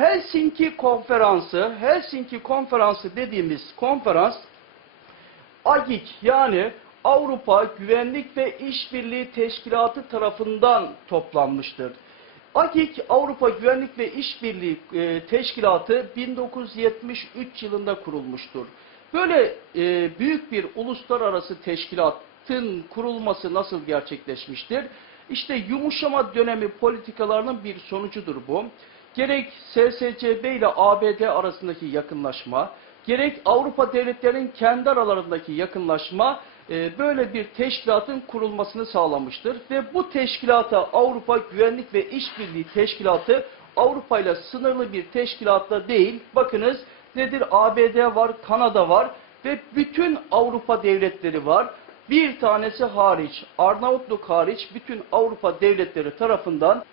Helsinki Konferansı, Helsinki Konferansı dediğimiz konferans AGİK yani Avrupa Güvenlik ve İşbirliği Teşkilatı tarafından toplanmıştır. AGİK Avrupa Güvenlik ve İşbirliği e, Teşkilatı 1973 yılında kurulmuştur. Böyle e, büyük bir uluslararası teşkilatın kurulması nasıl gerçekleşmiştir? İşte yumuşama dönemi politikalarının bir sonucudur bu. Gerek SSCB ile ABD arasındaki yakınlaşma, gerek Avrupa devletlerinin kendi aralarındaki yakınlaşma e, böyle bir teşkilatın kurulmasını sağlamıştır. Ve bu teşkilata Avrupa Güvenlik ve İşbirliği Teşkilatı Avrupa ile sınırlı bir teşkilatla değil. Bakınız nedir? ABD var, Kanada var ve bütün Avrupa devletleri var. Bir tanesi hariç, Arnavutluk hariç bütün Avrupa devletleri tarafından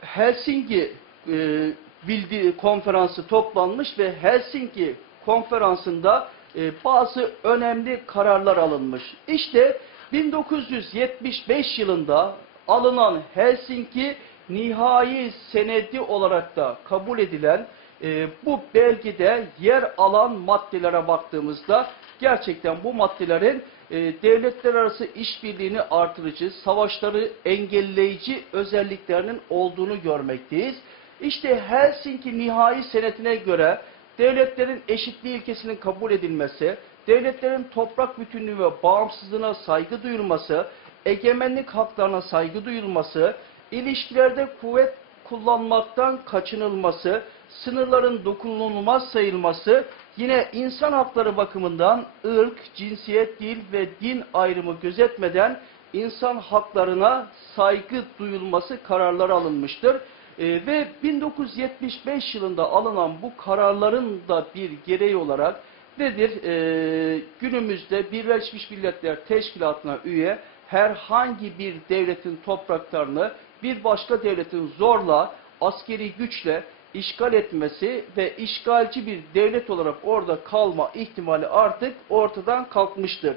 Helsinki e, bildiği konferansı toplanmış ve Helsinki konferansında e, bazı önemli kararlar alınmış. İşte 1975 yılında alınan Helsinki nihai senedi olarak da kabul edilen e, bu belgede yer alan maddelere baktığımızda gerçekten bu maddelerin e, devletler arası işbirliğini artırıcı, savaşları engelleyici özelliklerinin olduğunu görmekteyiz. İşte Helsinki nihai senetine göre devletlerin eşitliği ilkesinin kabul edilmesi, devletlerin toprak bütünlüğü ve bağımsızlığına saygı duyulması, egemenlik haklarına saygı duyulması, ilişkilerde kuvvet kullanmaktan kaçınılması, sınırların dokunulmaz sayılması, yine insan hakları bakımından ırk, cinsiyet, dil ve din ayrımı gözetmeden insan haklarına saygı duyulması kararları alınmıştır. E, ve 1975 yılında alınan bu kararların da bir gereği olarak nedir? E, günümüzde Birleşmiş Milletler Teşkilatı'na üye herhangi bir devletin topraklarını bir başka devletin zorla, askeri güçle işgal etmesi ve işgalci bir devlet olarak orada kalma ihtimali artık ortadan kalkmıştır.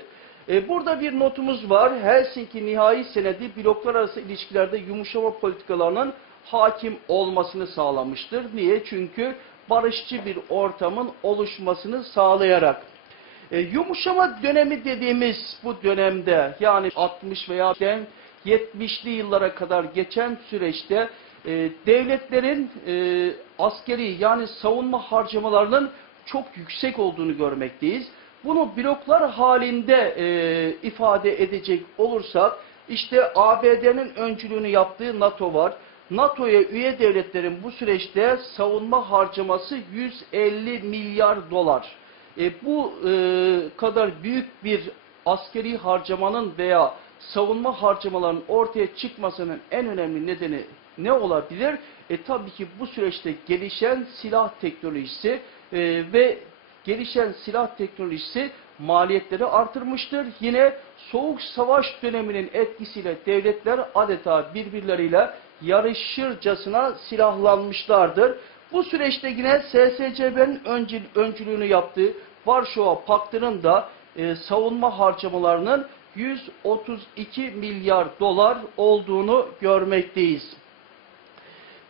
E, burada bir notumuz var. Helsinki nihai senedi bloklar arası ilişkilerde yumuşama politikalarının hakim olmasını sağlamıştır. Niye? Çünkü barışçı bir ortamın oluşmasını sağlayarak. E, yumuşama dönemi dediğimiz bu dönemde yani 60 veya 70'li yıllara kadar geçen süreçte e, devletlerin e, askeri yani savunma harcamalarının çok yüksek olduğunu görmekteyiz. Bunu bloklar halinde e, ifade edecek olursak işte ABD'nin öncülüğünü yaptığı NATO var. NATO'ya üye devletlerin bu süreçte savunma harcaması 150 milyar dolar. E, bu e, kadar büyük bir askeri harcamanın veya savunma harcamalarının ortaya çıkmasının en önemli nedeni ne olabilir? E, tabii ki bu süreçte gelişen silah teknolojisi e, ve gelişen silah teknolojisi maliyetleri artırmıştır. Yine soğuk savaş döneminin etkisiyle devletler adeta birbirleriyle yarışırcasına silahlanmışlardır. Bu süreçte yine SSCB'nin öncülüğünü yaptığı Varşova Paktı'nın da e, savunma harcamalarının 132 milyar dolar olduğunu görmekteyiz.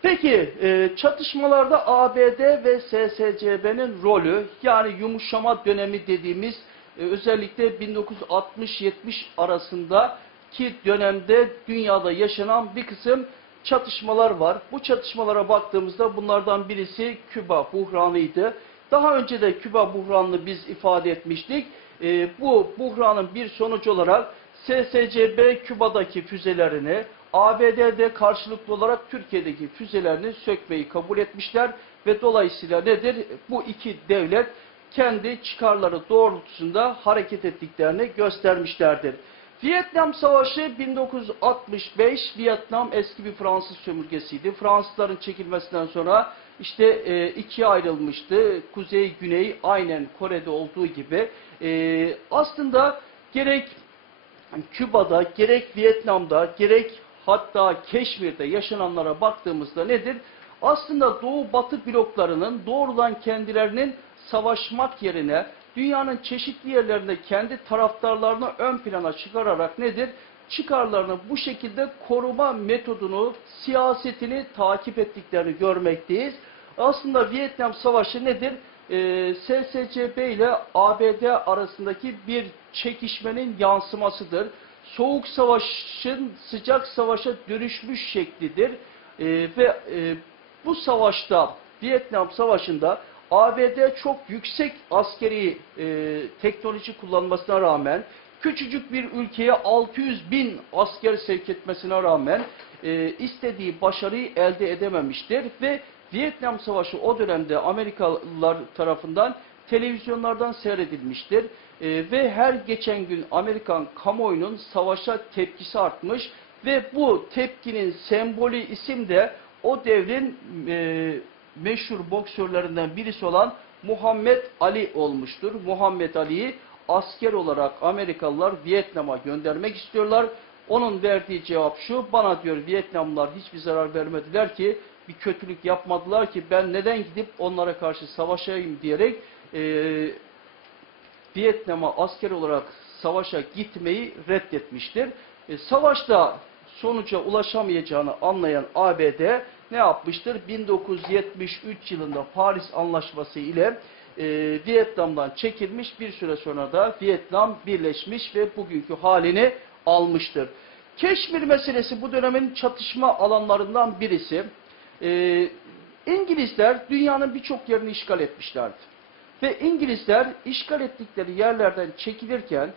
Peki e, çatışmalarda ABD ve SSCB'nin rolü yani yumuşama dönemi dediğimiz e, özellikle 1960-70 arasında ki dönemde dünyada yaşanan bir kısım çatışmalar var. Bu çatışmalara baktığımızda bunlardan birisi Küba buhranıydı. Daha önce de Küba buhranını biz ifade etmiştik. E, bu buhranın bir sonucu olarak SSCB Küba'daki füzelerini, ABD'de karşılıklı olarak Türkiye'deki füzelerini sökmeyi kabul etmişler ve dolayısıyla nedir? Bu iki devlet kendi çıkarları doğrultusunda hareket ettiklerini göstermişlerdir. Vietnam Savaşı 1965, Vietnam eski bir Fransız sömürgesiydi. Fransızların çekilmesinden sonra işte e, ikiye ayrılmıştı. Kuzey, Güney aynen Kore'de olduğu gibi. E, aslında gerek Küba'da, gerek Vietnam'da, gerek hatta Keşmir'de yaşananlara baktığımızda nedir? Aslında Doğu-Batı bloklarının doğrudan kendilerinin savaşmak yerine dünyanın çeşitli yerlerinde kendi taraftarlarını ön plana çıkararak nedir? Çıkarlarını bu şekilde koruma metodunu, siyasetini takip ettiklerini görmekteyiz. Aslında Vietnam Savaşı nedir? Ee, SSCB ile ABD arasındaki bir çekişmenin yansımasıdır. Soğuk savaşın sıcak savaşa dönüşmüş şeklidir. Ee, ve e, bu savaşta, Vietnam Savaşı'nda ABD çok yüksek askeri e, teknoloji kullanmasına rağmen, küçücük bir ülkeye 600 bin asker sevk etmesine rağmen e, istediği başarıyı elde edememiştir ve Vietnam Savaşı o dönemde Amerikalılar tarafından televizyonlardan seyredilmiştir. E, ve her geçen gün Amerikan kamuoyunun savaşa tepkisi artmış ve bu tepkinin sembolü isim de o devrin e, meşhur boksörlerinden birisi olan Muhammed Ali olmuştur. Muhammed Ali'yi asker olarak Amerikalılar Vietnam'a göndermek istiyorlar. Onun verdiği cevap şu, bana diyor Vietnamlılar hiçbir zarar vermediler ki, bir kötülük yapmadılar ki ben neden gidip onlara karşı savaşayım diyerek e, Vietnam'a asker olarak savaşa gitmeyi reddetmiştir. E, savaşta sonuca ulaşamayacağını anlayan ABD ne yapmıştır? 1973 yılında Paris Anlaşması ile e, Vietnam'dan çekilmiş bir süre sonra da Vietnam birleşmiş ve bugünkü halini almıştır. Keşmir meselesi bu dönemin çatışma alanlarından birisi. E, İngilizler dünyanın birçok yerini işgal etmişlerdi. Ve İngilizler işgal ettikleri yerlerden çekilirken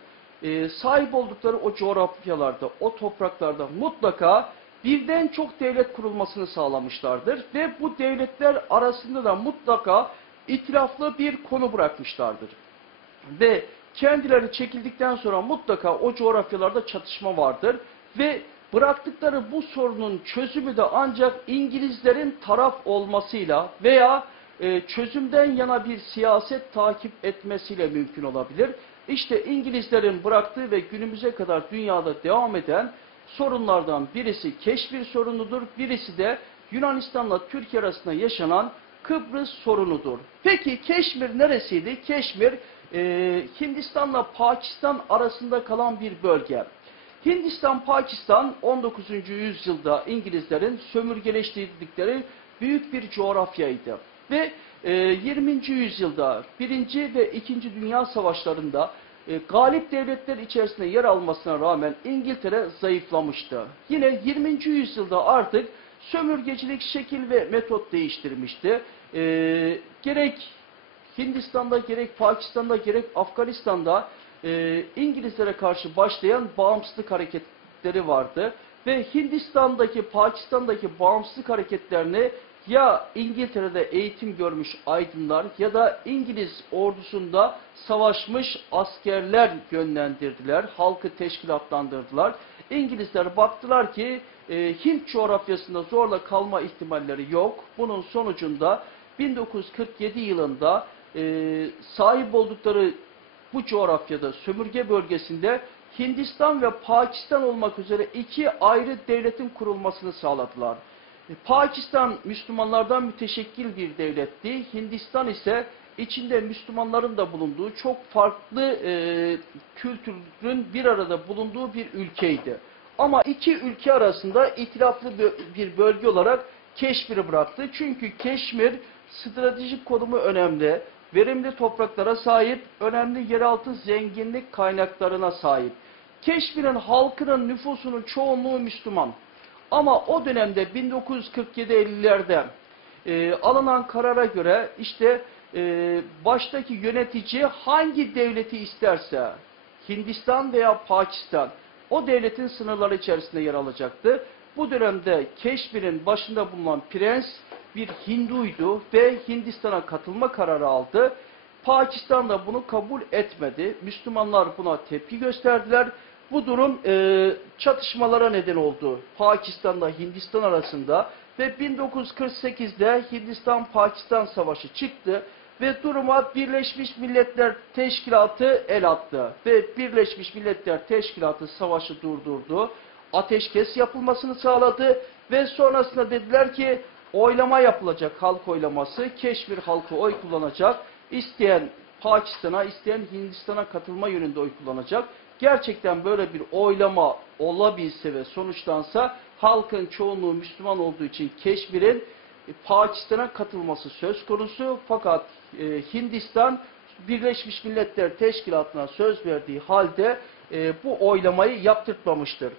e, sahip oldukları o coğrafyalarda, o topraklarda mutlaka birden çok devlet kurulmasını sağlamışlardır. Ve bu devletler arasında da mutlaka itiraflı bir konu bırakmışlardır. Ve kendileri çekildikten sonra mutlaka o coğrafyalarda çatışma vardır. Ve bıraktıkları bu sorunun çözümü de ancak İngilizlerin taraf olmasıyla veya e, çözümden yana bir siyaset takip etmesiyle mümkün olabilir. İşte İngilizlerin bıraktığı ve günümüze kadar dünyada devam eden sorunlardan birisi Keşmir sorunudur, birisi de Yunanistan'la Türkiye arasında yaşanan Kıbrıs sorunudur. Peki Keşmir neresiydi? Keşmir e, Hindistan'la Pakistan arasında kalan bir bölge. Hindistan-Pakistan 19. yüzyılda İngilizlerin sömürgeleştirdikleri büyük bir coğrafyaydı. Ve e, 20. yüzyılda 1. ve 2. Dünya Savaşlarında e, galip devletler içerisinde yer almasına rağmen İngiltere zayıflamıştı. Yine 20. yüzyılda artık sömürgecilik şekil ve metot değiştirmişti. E, gerek Hindistan'da gerek Pakistan'da gerek Afganistan'da e, İngilizlere karşı başlayan bağımsızlık hareketleri vardı. Ve Hindistan'daki, Pakistan'daki bağımsızlık hareketlerini ya İngiltere'de eğitim görmüş aydınlar ya da İngiliz ordusunda savaşmış askerler yönlendirdiler, halkı teşkilatlandırdılar. İngilizler baktılar ki e, Hint coğrafyasında zorla kalma ihtimalleri yok. Bunun sonucunda 1947 yılında e, sahip oldukları bu coğrafyada sömürge bölgesinde Hindistan ve Pakistan olmak üzere iki ayrı devletin kurulmasını sağladılar. E, Pakistan Müslümanlardan müteşekkil bir devletti. Hindistan ise içinde Müslümanların da bulunduğu çok farklı e, kültürün bir arada bulunduğu bir ülkeydi. Ama iki ülke arasında itilaflı bir bölge olarak Keşmir'i bıraktı. Çünkü Keşmir stratejik konumu önemli, verimli topraklara sahip, önemli yeraltı zenginlik kaynaklarına sahip. Keşmir'in halkının nüfusunun çoğunluğu Müslüman. Ama o dönemde 1947-50'lerde e, alınan karara göre işte e, baştaki yönetici hangi devleti isterse Hindistan veya Pakistan o devletin sınırları içerisinde yer alacaktı. Bu dönemde Keşmir'in başında bulunan prens bir Hinduydu ve Hindistan'a katılma kararı aldı. Pakistan da bunu kabul etmedi. Müslümanlar buna tepki gösterdiler. Bu durum e, çatışmalara neden oldu. Pakistan'la Hindistan arasında ve 1948'de Hindistan-Pakistan Savaşı çıktı ve duruma Birleşmiş Milletler Teşkilatı el attı. Ve Birleşmiş Milletler Teşkilatı savaşı durdurdu. Ateşkes yapılmasını sağladı ve sonrasında dediler ki oylama yapılacak halk oylaması. Keşmir halkı oy kullanacak. İsteyen Pakistan'a, isteyen Hindistan'a katılma yönünde oy kullanacak. Gerçekten böyle bir oylama olabilse ve sonuçlansa halkın çoğunluğu Müslüman olduğu için Keşmir'in Pakistan'a katılması söz konusu fakat e, Hindistan Birleşmiş Milletler Teşkilatı'na söz verdiği halde e, bu oylamayı yaptırtmamıştır.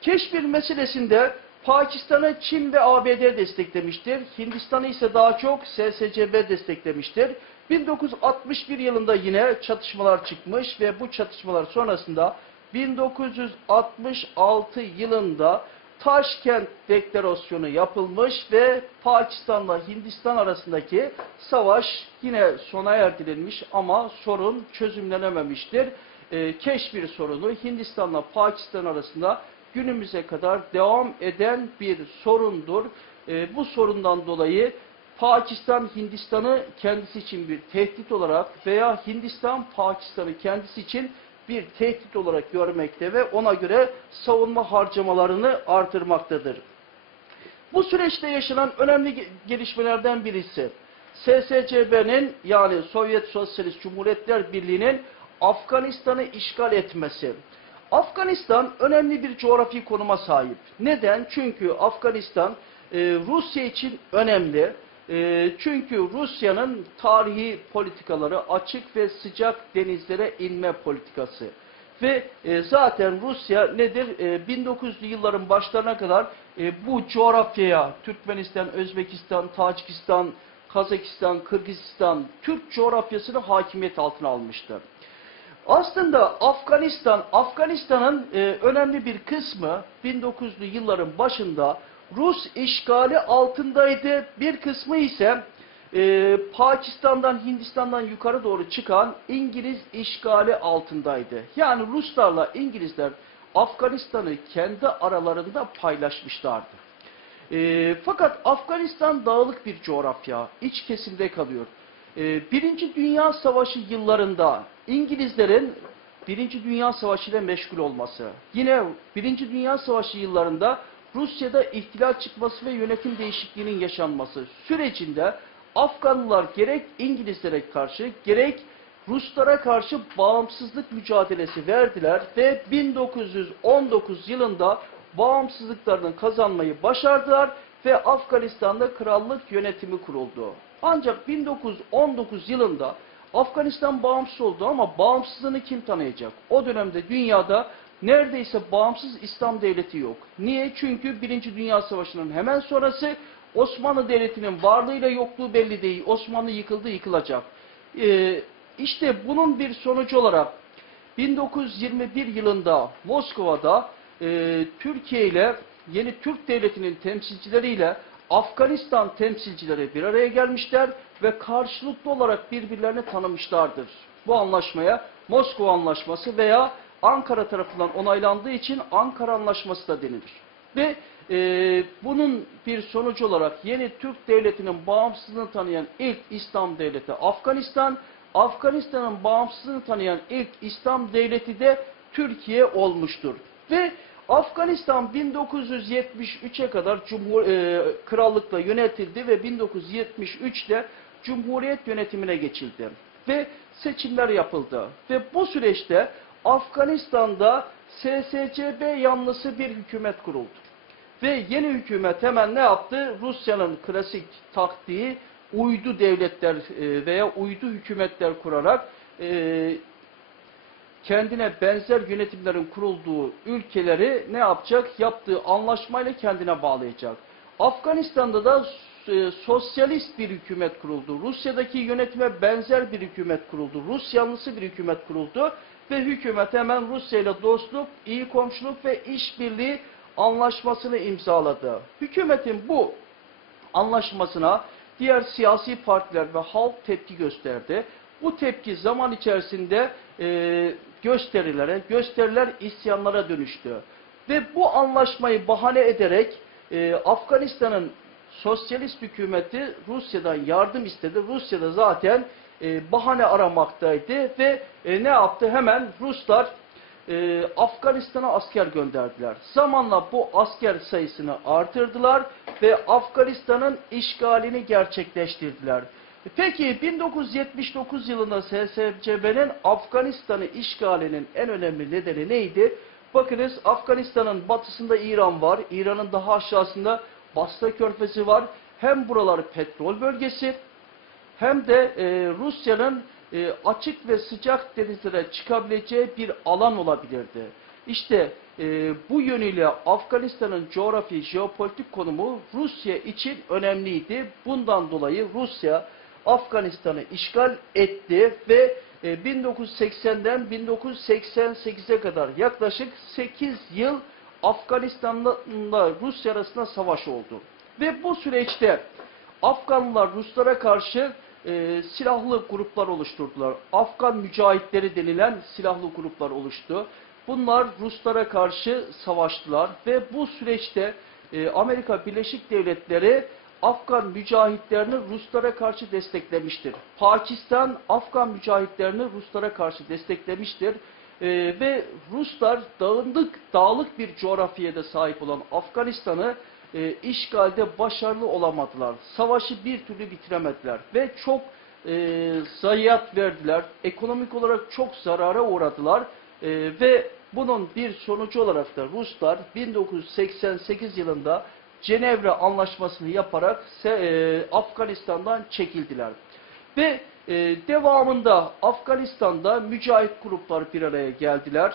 Keşmir meselesinde Pakistan'ı Çin ve ABD desteklemiştir. Hindistan'ı ise daha çok SSCB desteklemiştir. 1961 yılında yine çatışmalar çıkmış ve bu çatışmalar sonrasında 1966 yılında Taşkent Deklarasyonu yapılmış ve Pakistan'la Hindistan arasındaki savaş yine sona erdirilmiş ama sorun çözümlenememiştir. Ee, Keşmir sorunu Hindistan'la Pakistan arasında günümüze kadar devam eden bir sorundur. Ee, bu sorundan dolayı Pakistan Hindistan'ı kendisi için bir tehdit olarak veya Hindistan Pakistan'ı kendisi için bir tehdit olarak görmekte ve ona göre savunma harcamalarını artırmaktadır. Bu süreçte yaşanan önemli ge- gelişmelerden birisi SSCB'nin yani Sovyet Sosyalist Cumhuriyetler Birliği'nin Afganistan'ı işgal etmesi. Afganistan önemli bir coğrafi konuma sahip. Neden? Çünkü Afganistan e, Rusya için önemli. E, çünkü Rusya'nın tarihi politikaları açık ve sıcak denizlere inme politikası. Ve e, zaten Rusya nedir? E, 1900'lü yılların başlarına kadar e, bu coğrafyaya Türkmenistan, Özbekistan, Tacikistan, Kazakistan, Kırgızistan, Türk coğrafyasını hakimiyet altına almıştı. Aslında Afganistan, Afganistan'ın e, önemli bir kısmı 1900'lü yılların başında Rus işgali altındaydı. Bir kısmı ise e, Pakistan'dan, Hindistan'dan yukarı doğru çıkan İngiliz işgali altındaydı. Yani Ruslarla İngilizler Afganistan'ı kendi aralarında paylaşmışlardı. E, fakat Afganistan dağlık bir coğrafya, iç kesimde kalıyor. E, Birinci Dünya Savaşı yıllarında İngilizlerin Birinci Dünya Savaşı ile meşgul olması, yine Birinci Dünya Savaşı yıllarında Rusya'da ihtilal çıkması ve yönetim değişikliğinin yaşanması sürecinde Afganlılar gerek İngilizlere karşı gerek Ruslara karşı bağımsızlık mücadelesi verdiler ve 1919 yılında bağımsızlıklarını kazanmayı başardılar ve Afganistan'da krallık yönetimi kuruldu. Ancak 1919 yılında Afganistan bağımsız oldu ama bağımsızlığını kim tanıyacak? O dönemde dünyada neredeyse bağımsız İslam devleti yok. Niye? Çünkü Birinci Dünya Savaşı'nın hemen sonrası Osmanlı Devleti'nin varlığıyla yokluğu belli değil. Osmanlı yıkıldı yıkılacak. Ee, işte bunun bir sonucu olarak 1921 yılında Moskova'da e, Türkiye ile yeni Türk Devleti'nin temsilcileriyle Afganistan temsilcileri bir araya gelmişler ve karşılıklı olarak birbirlerini tanımışlardır. Bu anlaşmaya Moskova Anlaşması veya Ankara tarafından onaylandığı için Ankara Anlaşması da denilir. Ve e, bunun bir sonucu olarak yeni Türk Devleti'nin bağımsızlığını tanıyan ilk İslam Devleti Afganistan, Afganistan'ın bağımsızlığını tanıyan ilk İslam Devleti de Türkiye olmuştur. Ve Afganistan 1973'e kadar Cumhur, e, krallıkla yönetildi ve 1973'te Cumhuriyet yönetimine geçildi. Ve seçimler yapıldı. Ve bu süreçte Afganistan'da SSCB yanlısı bir hükümet kuruldu. Ve yeni hükümet hemen ne yaptı? Rusya'nın klasik taktiği uydu devletler e, veya uydu hükümetler kurarak e, kendine benzer yönetimlerin kurulduğu ülkeleri ne yapacak? Yaptığı anlaşmayla kendine bağlayacak. Afganistan'da da e, sosyalist bir hükümet kuruldu. Rusya'daki yönetime benzer bir hükümet kuruldu. Rus yanlısı bir hükümet kuruldu ve hükümet hemen Rusya ile dostluk, iyi komşuluk ve işbirliği anlaşmasını imzaladı. Hükümetin bu anlaşmasına diğer siyasi partiler ve halk tepki gösterdi. Bu tepki zaman içerisinde e, gösterilere, gösteriler isyanlara dönüştü. Ve bu anlaşmayı bahane ederek e, Afganistan'ın sosyalist hükümeti Rusya'dan yardım istedi. Rusya da zaten e, bahane aramaktaydı ve e, ne yaptı? Hemen Ruslar e, Afganistan'a asker gönderdiler. Zamanla bu asker sayısını artırdılar ve Afganistan'ın işgalini gerçekleştirdiler. Peki 1979 yılında SSCB'nin Afganistan'ı işgalinin en önemli nedeni neydi? Bakınız Afganistan'ın batısında İran var, İran'ın daha aşağısında Basra Körfezi var. hem buralar petrol bölgesi hem de e, Rusya'nın e, açık ve sıcak denizlere çıkabileceği bir alan olabilirdi. İşte e, bu yönüyle Afganistan'ın coğrafi jeopolitik konumu Rusya için önemliydi. Bundan dolayı Rusya Afganistan'ı işgal etti ve e, 1980'den 1988'e kadar yaklaşık 8 yıl Afganistan'la Rusya arasında savaş oldu. Ve bu süreçte Afganlılar Ruslara karşı e, silahlı gruplar oluşturdular. Afgan mücahitleri denilen silahlı gruplar oluştu. Bunlar Ruslara karşı savaştılar ve bu süreçte e, Amerika Birleşik Devletleri Afgan mücahitlerini Ruslara karşı desteklemiştir. Pakistan Afgan mücahitlerini Ruslara karşı desteklemiştir. E, ve Ruslar dağınık, dağlık bir coğrafyaya sahip olan Afganistan'ı e, işgalde başarılı olamadılar. Savaşı bir türlü bitiremediler ve çok e, zayiat verdiler. Ekonomik olarak çok zarara uğradılar e, ve bunun bir sonucu olarak da Ruslar 1988 yılında Cenevre Anlaşması'nı yaparak e, Afganistan'dan çekildiler. Ve e, devamında Afganistan'da mücahit gruplar bir araya geldiler.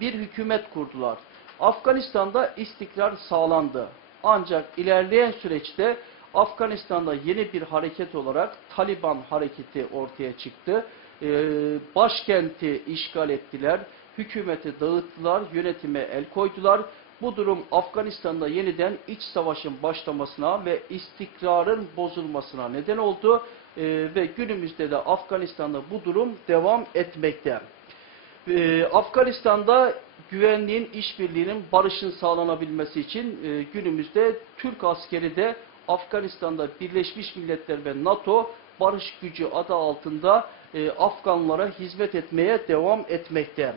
Bir hükümet kurdular. Afganistan'da istikrar sağlandı. Ancak ilerleyen süreçte Afganistan'da yeni bir hareket olarak Taliban hareketi ortaya çıktı. Ee, başkenti işgal ettiler, hükümeti dağıttılar, yönetime el koydular. Bu durum Afganistan'da yeniden iç savaşın başlamasına ve istikrarın bozulmasına neden oldu. Ee, ve günümüzde de Afganistan'da bu durum devam etmekte. Ee, Afganistan'da güvenliğin, işbirliğinin, barışın sağlanabilmesi için e, günümüzde Türk askeri de Afganistan'da Birleşmiş Milletler ve NATO barış gücü adı altında e, Afganlara hizmet etmeye devam etmekte.